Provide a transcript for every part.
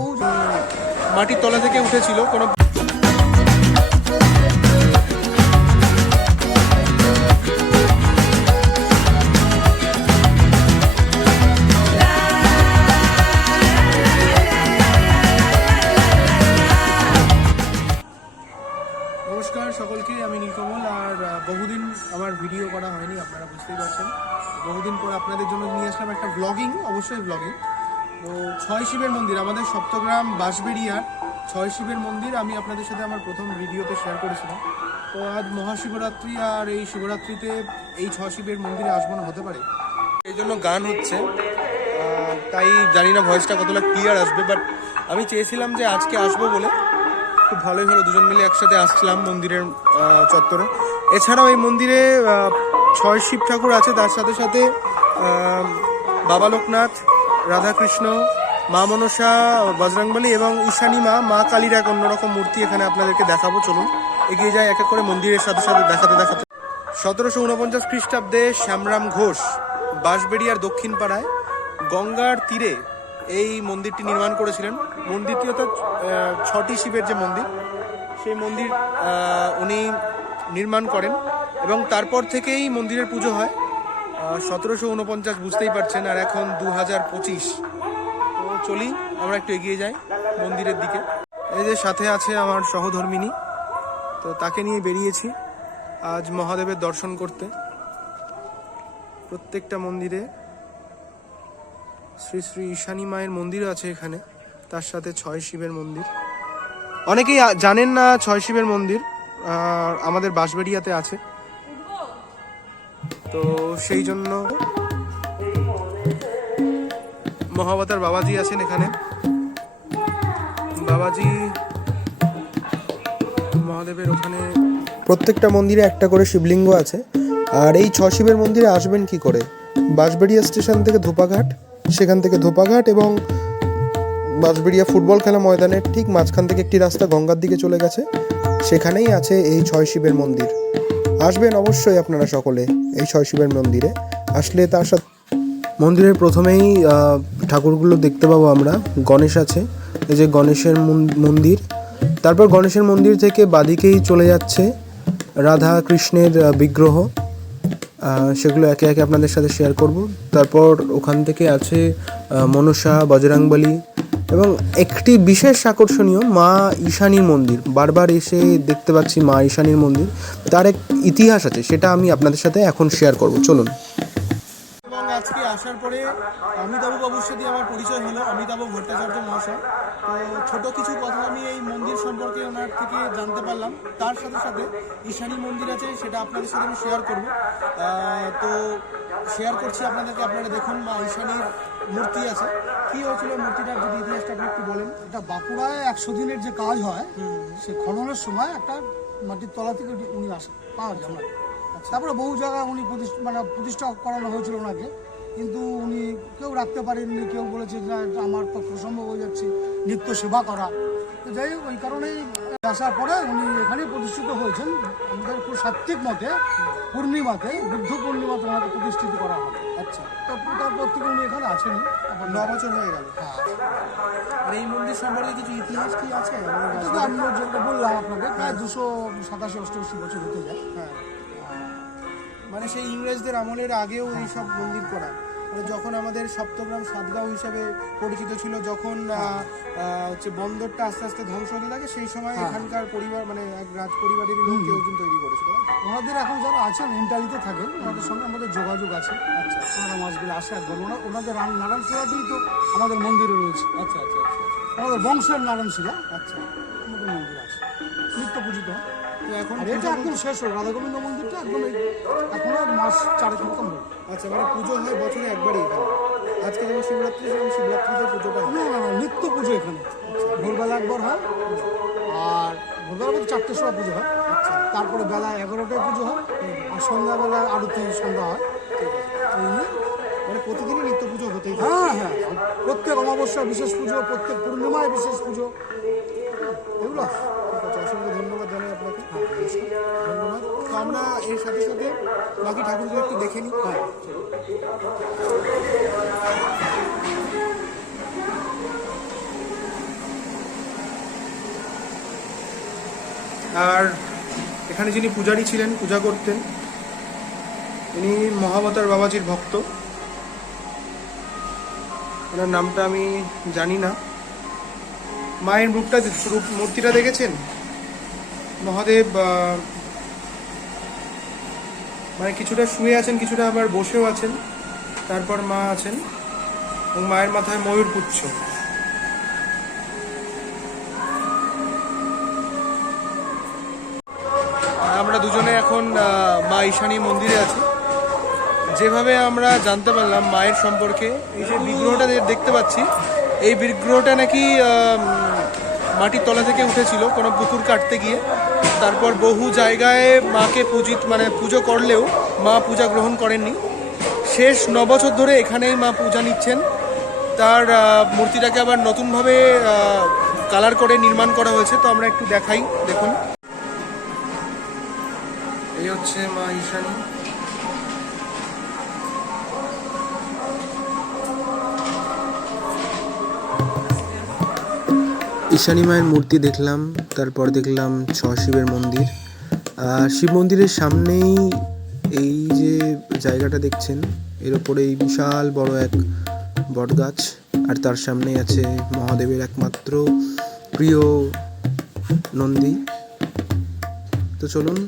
বহু মাটির তলা থেকে উঠেছিল কোনো সকলকে, আমি নীলকমল আর বহুদিন আমার ভিডিও করা হয়নি, আপনারা বুঝতেই পারছেন। বহুদিন পর আপনাদের জন্য নিয়ে আসলাম একটা ব্লগিং অবশ্যই ব্লগিং ছয় শিবের মন্দির, আমাদের সপ্তগ্রাম বাঁশবেড়িয়ার ছয় শিবের মন্দির আমি আপনাদের সাথে আমার প্রথম ভিডিওতে শেয়ার করেছিলাম। তো আজ মহাশিবরাত্রি আর এই শিবরাত্রিতে এই ছয় শিবের মন্দিরে আসব না হতে পারে। এই জন্য গান হচ্ছে। তাই জানি না ভয়েসটা কতটা ক্লিয়ার আসবে বাট আমি চেয়েছিলাম যে আজকে আসব বলে। খুব ভালোই হলো, দুজন মিলে একসাথে আসছিলাম মন্দিরের চত্বরে। এছাড়াও এই মন্দিরে ছয় শিব ঠাকুর আছে, তার সাথে সাথে বাবা লোকনাথ, রাধাকৃষ্ণ মা মনসা, বজরংবলী এবং ঈশানী মা মা কালীর এক অন্যরকম মূর্তি এখানে আপনাদেরকে দেখাবো। চলুন, এগিয়ে যায় এক এক করে মন্দিরের সাথে সাথে, দেখাতে দেখাতে। সতেরোশো উনপঞ্চাশ খ্রিস্টাব্দে শ্যামরাম ঘোষ, বাঁশবেড়িয়ার দক্ষিণ পাড়ায় গঙ্গার তীরে এই মন্দিরটি নির্মাণ করেছিলেন। মন্দিরটি অর্থাৎ ছটি শিবের যে মন্দির, সেই মন্দির উনি নির্মাণ করেন এবং তারপর থেকেই মন্দিরের পুজো হয়। সতেরোশো উনপঞ্চাশ বুঝতেই পারছেন, আর এখন দু হাজার পঁচিশ। চলি, আমরা একটু এগিয়ে যাই মন্দিরের দিকে। এই যে সাথে আছে আমার সহধর্মিনী, তো তাকে নিয়ে বেরিয়েছি আজ মহাদেবের দর্শন করতে। প্রত্যেকটা মন্দিরে শ্রী শ্রী ঈশানী মায়ের মন্দিরও আছে এখানে, তার সাথে ছয় শিবের মন্দির। অনেকেই জানেন না ছয় শিবের মন্দির আমাদের বাঁশবেড়িয়াতে আছে। তো সেই জন্য মহাবতার বাবাজি আছেন এখানে। বাবাজি মহাদেবের ওখানে প্রত্যেকটা মন্দিরে একটা করে শিবলিঙ্গ আছে। আর এই ছ শিবের মন্দিরে আসবেন কি করে? বাঁশবেড়িয়া স্টেশন থেকে ধোপাঘাট সেখান থেকে ধোপাঘাট এবং বাঁশবেড়িয়া ফুটবল খেলা ময়দানের ঠিক মাঝখান থেকে একটি রাস্তা গঙ্গার দিকে চলে গেছে। সেখানেই আছে এই ছয় শিবের মন্দির। আসবেন অবশ্যই আপনারা সকলে এই ছয় শিবের মন্দিরে। আসলে তার সাথে মন্দিরের প্রথমেই ঠাকুরগুলো দেখতে পাবো আমরা। গণেশ আছে, এই যে গণেশের মন- মন্দির। তারপর গণেশের মন্দির থেকে বাদিকেই চলে যাচ্ছে রাধা কৃষ্ণের বিগ্রহ। সেগুলো একে একে আপনাদের সাথে শেয়ার করব। তারপর ওখান থেকে আছে মনসা, বজরাংবলী এবং একটি বিশেষ আকর্ষণীয় মা ঈশানীর মন্দির। বারবার এসে দেখতে পাচ্ছি মা ঈশানীর মন্দির। তার এক ইতিহাস আছে, সেটা আমি আপনাদের সাথে এখন শেয়ার করব। চলুন এবং আজকে আসার পরে অমিতাভ বাবুর সাথে আমার পরিচয় হলো অমিতাভ ভট্টাচার্য মহাশয়। তো ছোট কিছু কথা আমি এই মন্দির সম্পর্কে ওনার থেকে জানতে পারলাম। তার সাথে সাথে ঈশানী মন্দির আছে সেটা আপনাদের সাথে আমি শেয়ার করব। তো শেয়ার করছি আপনাদেরকে আপনারা দেখুন মা ঈশানীর মূর্তি আছে। কি হয়েছিল মূর্তিটার যদি ইতিহাসটা আপনি একটু বলেন? এটা বাঁকুড়ায় একশো দিনের যে কাজ হয় সে খননের সময় একটা মাটির তলা থেকে উনি- উনি আসেন পাওয়া যায়। তারপরে বহু জায়গায় উনি প্রতিষ্ঠা মানে প্রতিষ্ঠা করানো হয়েছিল ওনাকে। কিন্তু উনি কেউ রাখতে পারেননি কেউ বলেছে যে আমার পক্ষে সম্ভব হয়ে যাচ্ছে নিত্য সেবা করা। তো যাই হোক ওই কারণেই আসার পরে উনি এখানেই প্রতিষ্ঠিত হয়েছেন। আমাদের খুব সাত্বিক মতে পূর্ণিমাতে বুদ্ধ পূর্ণিমাতে ওনাকে প্রতিষ্ঠিত করা হবে। আচ্ছা তো তারপর থেকে উনি এখানে আছেন ন বছর হয়ে গেল। হ্যাঁ। আর এই মন্দির সম্পর্কে কিছু ইতিহাস কি আছে? শুধু আমি যেটা বললাম আপনাকে প্রায় দুশো সাতাশি অষ্টআশি বছর হতে যায়। হ্যাঁ। মানে সেই ইংরেজদের আমলের আগেও এই সব মন্দির করা মানে যখন আমাদের সপ্তগ্রাম সাতগাঁও হিসাবে পরিচিত ছিল যখন হচ্ছে বন্দরটা আস্তে আস্তে ধ্বংস হতে থাকে সেই সময় হ্যাঁ। এখানকার পরিবার মানে এক রাজ পরিবারের লোক কেউ একজন তৈরি করেছিল। ওনাদের এখন যারা আছেন ইন্টারিতে থাকেন ওনাদের সঙ্গে আমাদের যোগাযোগ আছে। আচ্ছা ওনারা মাস গেলে আসে একবার। ওনা ওনাদের নারায়ণ সেবাটি তো আমাদের মন্দিরে রয়েছে। আচ্ছা আচ্ছা আচ্ছা আমাদের বংশের নারায়ণ শিলা আচ্ছা। আমাদের মন্দির আছে। নিত্য পূজিত। এখন আর এটা একদম শেষ হলো। রাধা গোবিন্দ মন্দিরটা একদম মাস চারেক আচ্ছা মানে পুজো হয় বছরে একবারই এখানে। আজকে যেমন শিবরাত্রি সেরকম শিবরাত্রিতে পুজোটা না না না নিত্য পুজো এখানে। ভোরবেলা একবার হয় আর ভোরবেলা বলতে চারটের সময় পুজো হয়। আচ্ছা। তারপরে বেলা এগারোটায় পুজো হয় আর সন্ধ্যাবেলা আরতি সন্ধ্যা হয়। মানে প্রতিদিনই নিত্য পুজো হতেই হ্যাঁ হ্যাঁ প্রত্যেক অমাবস্যা বিশেষ পুজো প্রত্যেক পূর্ণিমায় বিশেষ পুজো। এগুলো অসংখ্য ধন্যবাদ জানাই আপনাকে। হ্যাঁ, তো আমরা এর সাথে সাথে বাকি ঠাকুরগুলো একটু দেখে নিই। হ্যাঁ। আর এখানে যিনি পূজারী ছিলেন, পূজা করতেন ইনি মহাবতার বাবাজির ভক্ত। ওনার নামটা আমি জানি না। মায়ের রূপটা, রূপ, মূর্তিটা দেখেছেন? মহাদেব মানে কিছুটা শুয়ে আছেন, কিছুটা আবার বসেও আছেন। তারপর মা আছেন এবং মায়ের মাথায় ময়ূর পুচ্ছ। আমরা দুজনে এখন মা ঈশানী মন্দিরে আছি। যেভাবে আমরা জানতে পারলাম মায়ের সম্পর্কে, এই যে বিগ্রহটা দেখতে পাচ্ছি, এই বিগ্রহটা নাকি মাটির তলা থেকে উঠেছিল কোনো পুকুর কাটতে গিয়ে। তারপর বহু জায়গায় মাকে পূজিত মানে পুজো করলেও মা পূজা গ্রহণ করেননি। শেষ ন বছর ধরে এখানেই মা পূজা নিচ্ছেন। তার মূর্তিটাকে আবার নতুনভাবে কালার করে নির্মাণ করা হয়েছে। তো আমরা একটু দেখাই, দেখুন। এই হচ্ছে মা ঈশানী। ঈশানী মায়ের মূর্তি দেখলাম, তারপর দেখলাম ছ শিবের মন্দির। আর শিব মন্দিরের সামনেই এই যে জায়গাটা দেখছেন, এর ওপরে এই বিশাল বড় এক বটগাছ, আর তার সামনেই আছে মহাদেবের একমাত্র প্রিয় নন্দী। তো চলুন,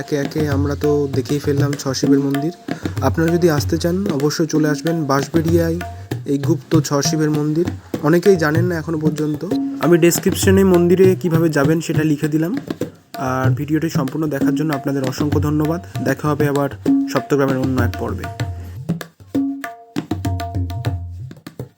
একে একে আমরা তো দেখেই ফেললাম ছ শিবের মন্দির। আপনারা যদি আসতে চান, অবশ্যই চলে আসবেন বাঁশবেড়িয়ায় এই গুপ্ত ছ শিবের মন্দির। অনেকেই জানেন না এখনও পর্যন্ত। আমি ডেসক্রিপশনে মন্দিরে কীভাবে যাবেন সেটা লিখে দিলাম। আর ভিডিওটি সম্পূর্ণ দেখার জন্য আপনাদের অসংখ্য ধন্যবাদ। দেখা হবে আবার সপ্তগ্রামের অন্য এক পর্বে।